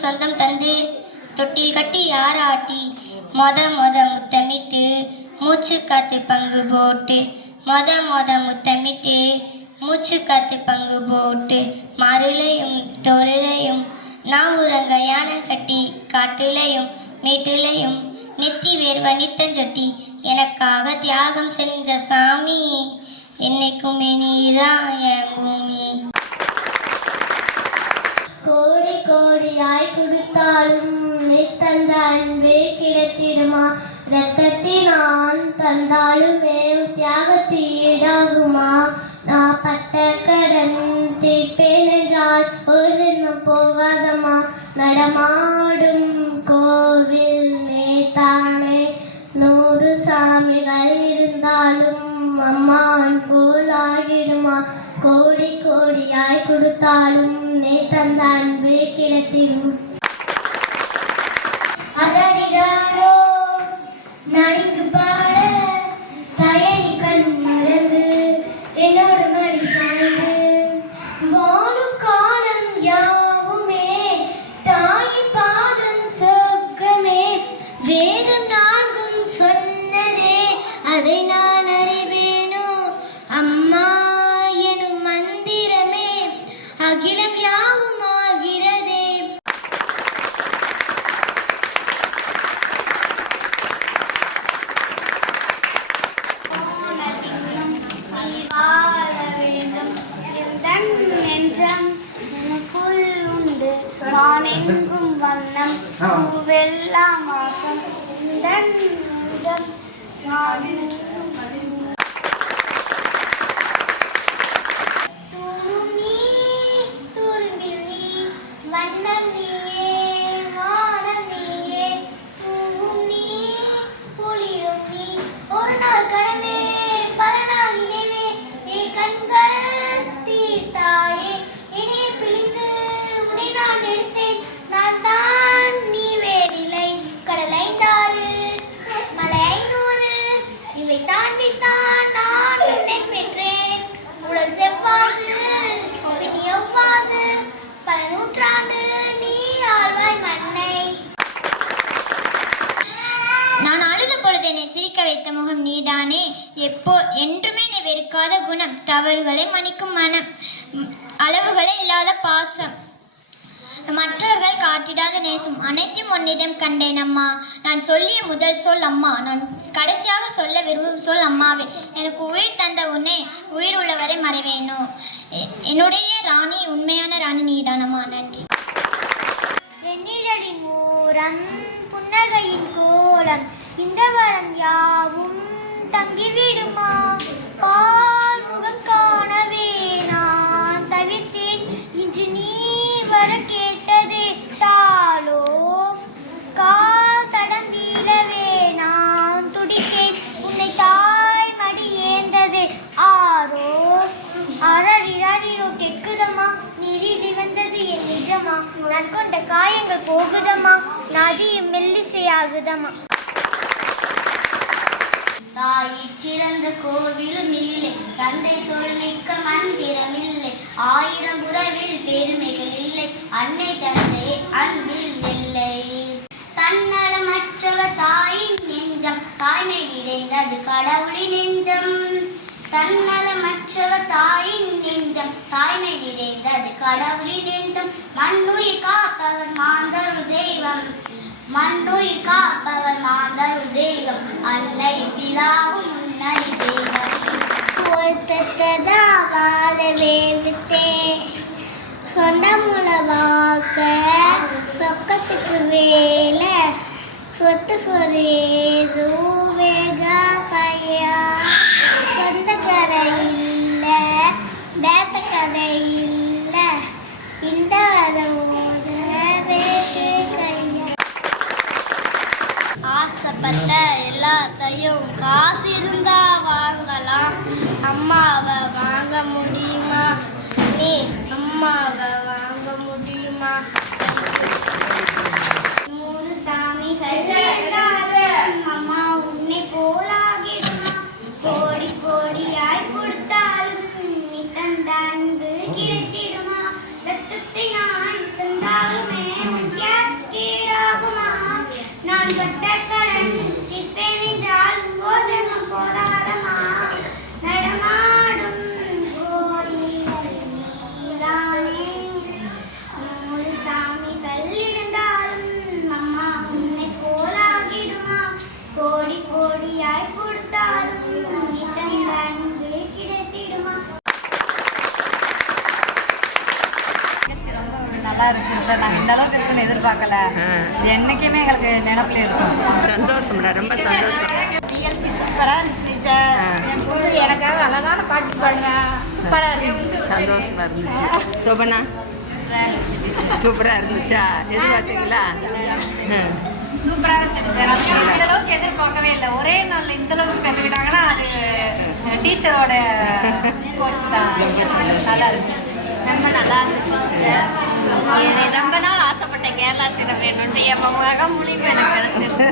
சொந்தம் தந்து தொட்டில் கட்டி ஆராட்டி மொத முத்தமிட்டு மூச்சு காத்து பங்கு போட்டு மொத முத்தமிட்டு மூச்சு காத்து பங்கு போட்டு மாறுலையும் தோளிலையும் நான் உறங்க யானை கட்டி காட்டுலையும் மீட்டுலையும் நெத்தி வேர்வ நித்தஞ்சொட்டி எனக்காக தியாகம் செஞ்ச சாமி என்னைக்குமே நீதான் என் பூமி. கோடி கோடியாய் கொடுத்தாலும் நீ தந்த அன்பே கிடைத்திடுமா? ரத்தத்தினால் தந்தாலுமே தியாகத்தில் ஈடாகுமா? நான் பட்ட கடன் தீர்ப்பேன் என்றால் ஒரு ஜென்மம் போகாதம்மா. நடமாடும் கோவில் மேத்தானே 100 சாமிகள் இருந்தாலும் அம்மான் போல் ஆகிடுமா? கோடி கோடியாய் கொடுத்தாலும் நீ தந்த அன்பே கிடைத்திடும். அதனிடாரோ நடிக்கு பாட தயனி கண் மறந்து என்னோடு மடி சாய்ந்து வாழும் காலம் யாவுமே தாயின் பாதம் சொர்க்கமே. வேதம் 4 சொன்னதே அதை நான் அறிவேனோ அம்மா எனும் மந்திரமே அகிலம் யாவும் ஆகிறதே. வானெங்கும் வண்ணம் பூவெல்லாம் வாசம் நெஞ்சம் நான் அழுத பொழுது என்னை சிரிக்க வைத்த முகம் நீதானே. என்றுமே நீ வெறுக்காத குணம், தவறுகளை மன்னிக்கும் மனம், அளவுகளே இல்லாத பாசம், மற்றவர்கள் காட்டிடாத நேசம், அனைத்தும் உன்னிடம் கண்டேன் அம்மா. நான் சொல்லிய முதல் சொல் அம்மா, நான் கடைசியாக சொல்ல விரும்பும் சொல் அம்மாவே. எனக்கு உயிர் தந்த உன்னை உயிர் உள்ளவரை மறைவேனோ. என்னுடைய ராணி, உண்மையான ராணி நீதானம்மா. நன்றி. என்னிடலின் ஓரம் புன்னகையின் கோலம் இந்த வரம் யாவும் தங்கிவிடுமா? பால் முகம் காணவே நான் தவிர்த்தேன், இன்று நீ வர கேட்டதே தாளோ கால் தடம் வீழவே நான் துடித்தேன், உன்னை தாய் மடி ஏந்ததே ஆரோ அரறிரோ கேட்குதம்மா. நீரிடி வந்தது என் நிஜமா? நான் கொண்ட காயங்கள் போகுதம்மா, நதியும் மெல்லிசையாகுதம்மா. தாயை சிறந்த கோவிலும் இல்லை, தந்தை சொல்மிக்க மந்திரம் இல்லை, 1000 உறவில் பெருமைகள் இல்லை, அன்னை தந்தை அன்பில் இல்லை. தன்னலமற்றவர் தாயின் நெஞ்சம் தாய்மை நிறைந்தது கடவுளின் நெஞ்சம். தன்னலமற்றவர் தாயின் நெஞ்சம் தாய்மை நிறைந்தது கடவுளின் நெஞ்சம். மண்ணுயிர் காப்பவர் மாந்தருள் தெய்வம், மண்ணுயிர் காப்பவர் மாந்தருள் தெய்வம், அன்னை பிதாவும் முன்னணி தெய்வம். ஒருத்ததான் வாழவே விட்டேன், சொந்தமுளவாக்க பக்கத்துக்கு வேலை சொத்துக்கு ஒரு ரூவேகா கையா. சொந்த காசு இருந்தா வாங்கலாம், அம்மாவை வாங்க முடியுமா? நீ அம்மாவை வாங்க முடியுமா? 3 சாமிகள் இருந்தாலும் அம்மா உன்னை போலாகிடுமா? கோடி கோடியாய் கொடுத்தாலும் நீ தந்த அன்பு கிடைத்திடுமா? ரத்தத்தை நான் தந்தாலுமே கீழாகுமா? நான் பட்ட கடன் தீர்ப்பேன் என்றால் போஜனம் போராடமா? நடமாடும் கோயில் நீதானே. 100 சாமிகள் இருந்தாலும் அம்மா உன்னை போலாகிடுமா? கோடி கோடியாய் கொடுத்தாலும் நீ தந்த அன்பு கிடைத்திடுமா? நல்லா இருந்துச்சு சார். நாங்கள் இந்த அளவுக்கு இருக்குன்னு எதிர்பார்க்கல. இது என்றைக்குமே எங்களுக்கு நினைப்பில் இருக்கும். சந்தோஷம்டா, ரொம்ப சந்தோஷம். நிகழ்ச்சி சூப்பராக இருந்துச்சு டீச்சர். என் பொண்ணு எனக்காக அழகான பாட்டு பாடுவேன். சூப்பராக இருந்துச்சு. சந்தோஷமா இருந்துச்சு. சோபனா சூப்பராக இருந்துச்சா? எதிர்பார்த்தீங்களா? சூப்பராக இருந்துச்சு டீச்சர். அது இந்த அளவுக்கு எதிர்பார்க்கவே இல்லை. ஒரே நாளில் இந்த அளவுக்கு கற்றுக்கிட்டாங்கன்னா அது டீச்சரோட கோச் தான். நல்லா இருந்துச்சு. ரொம்ப நல்லா இருந்துச்சு சார். ரொம்ப நாள் ஆசைப்பட்ட கேரளா சிரம் வேணும்னு என் மகன் மூலியமாக எனக்கு கிடைச்சிருச்சு.